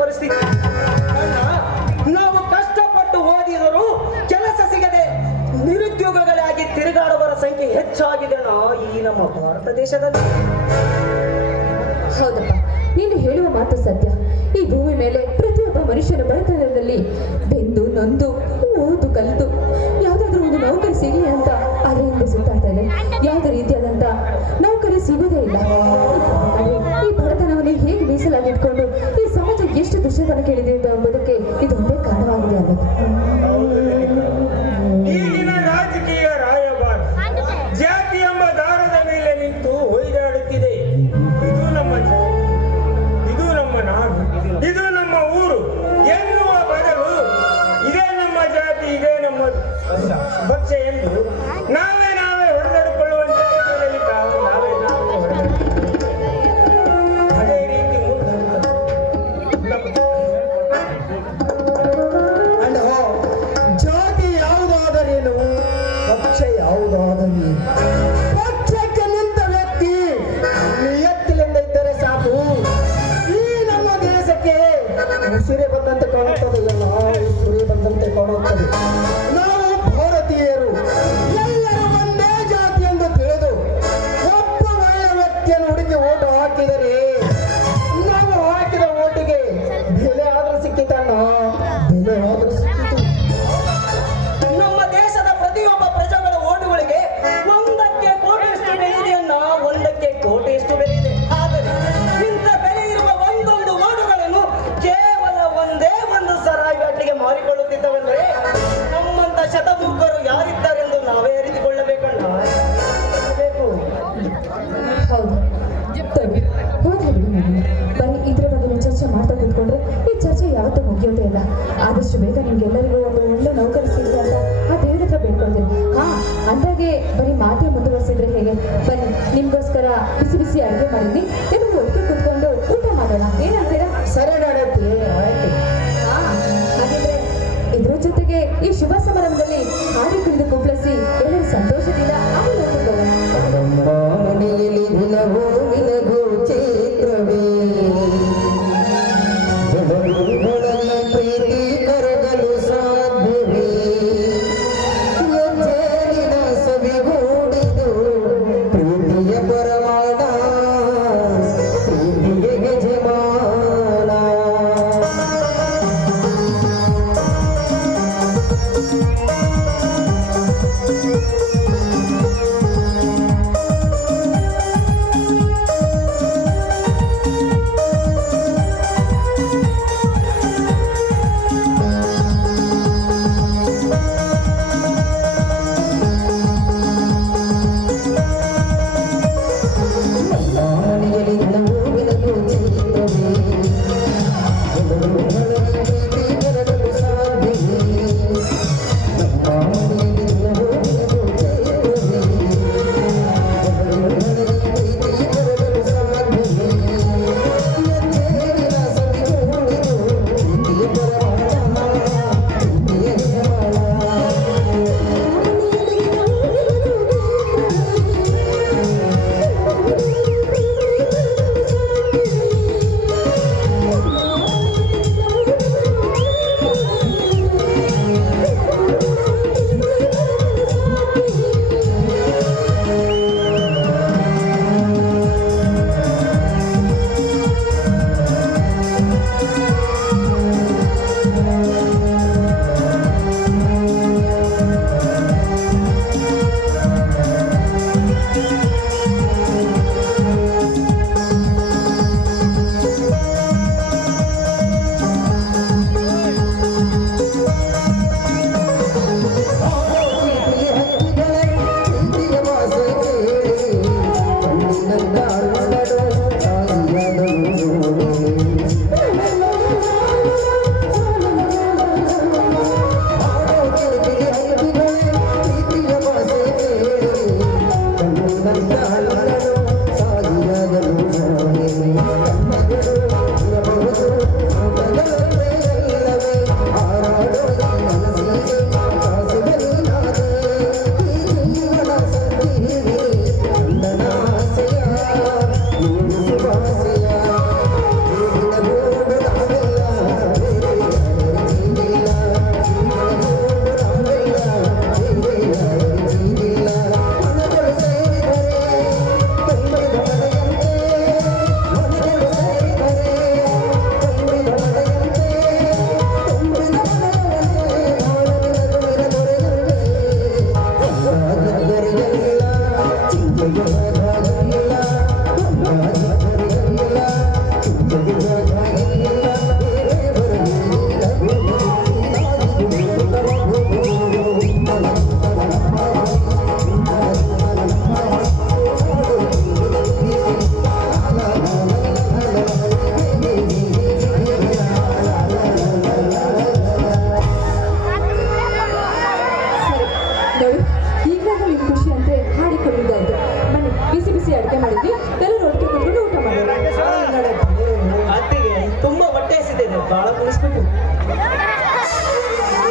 ಪರಿಸ್ಥಿತಿ. ನಾವು ಕಷ್ಟಪಟ್ಟು ಓದಿದರೂ ಕೆಲಸ ಸಿಗದೆ ನಿರುದ್ಯೋಗಗಳಾಗಿ ತಿರುಗಾಡುವರ ಸಂಖ್ಯೆ ಹೆಚ್ಚಾಗಿದೆ ಈ ನಮ್ಮ ಭಾರತ ದೇಶದಲ್ಲಿ. ಹೌದಪ್ಪ, ನೀನು ಹೇಳುವ ಮಾತು ಸತ್ಯ. ಈ ಭೂಮಿ ಮೇಲೆ ಪ್ರತಿಯೊಬ್ಬ ಮನುಷ್ಯನ ಬಡತನದಲ್ಲಿ ಬೆಂದು, ನೊಂದು, ಓದು, ಕಲಿತು, ಯಾವುದಾದ್ರೂ ಒಂದು ನೌಕರಿ ಸಿಗಲಿ ಅಂತ ಅದರಿಂದ ಸುತ್ತಾಡ್ತಾರೆ ಯಾವುದೇ ರೀತಿಯ ಮಗು ಬರೀ ಇದ್ರ ಬಗ್ಗೆ ಚರ್ಚೆ ಮಾಡ್ತಾ ಕೂತ್ಕೊಂಡ್ರೆ ಈ ಚರ್ಚೆ ಯಾವತ್ತೂ ಮುಗಿಯೋದೇ ಇಲ್ಲ. ಆದಷ್ಟು ಬೇಗ ನಿಮ್ಗೆಲ್ಲರಿಗೂ ಒಂದು ಒಳ್ಳೆ ನೌಕರಿ ಸಿಗಲಿ ಅಂತ ಆ ದೇವ್ರ ಹತ್ರ ಬೇಡ್ಕೊಳ್ತೀನಿ. ಹಾ ಅಂದಾಗೆ ಬರೀ ಮಾತೇ ಮುಂದುವರಿಸಿದ್ರೆ ಹೇಗೆ? ಬನ್ನಿ ನಿಮ್ಗೋಸ್ಕರ ಬಿಸಿ ಬಿಸಿ ಅಡುಗೆ ಮಾಡಿದ್ವಿ. ಎಲ್ಲರೂ ಒಟ್ಟಿಗೆ ಕೂತ್ಕೊಂಡು ಊಟ ಮಾಡೋಣ. ಏನಂತೀರಾ? ಸರಿ ನಡತ್ತಿ ಹಾಗಿದ್ರೆ ಇದ್ರ ಜೊತೆಗೆ ಈ ಶುಭ ಸಮಾರಂಭದಲ್ಲಿ ಹಾಡಿ ಕುಣಿದು ಕುಂಪ್ಳಿಸಿ ಎಲ್ಲರೂ ಸಂತೋಷದಿಂದ ನಿಮ್ ಖುಷಿ ಅಂದ್ರೆ ಹಾಡಿಕೊಂಡಿದ್ದಾಯ್ತು ಬನ್ನಿ, ಬಿಸಿ ಬಿಸಿ ಅಡುಗೆ ಮಾಡಿದ್ವಿ. ಎಲ್ಲರೂ ಒಟ್ಟಿಗೆ ಕುತ್ಕೊಂಡು ಊಟ ಮಾಡೋಣ ಅತ್ತಿಗೆ ತುಂಬಾ ಹೊಟ್ಟೆ ಹಸಿದೆ ಬಹಳ ಕುಣಿಸ್ಬೇಕು.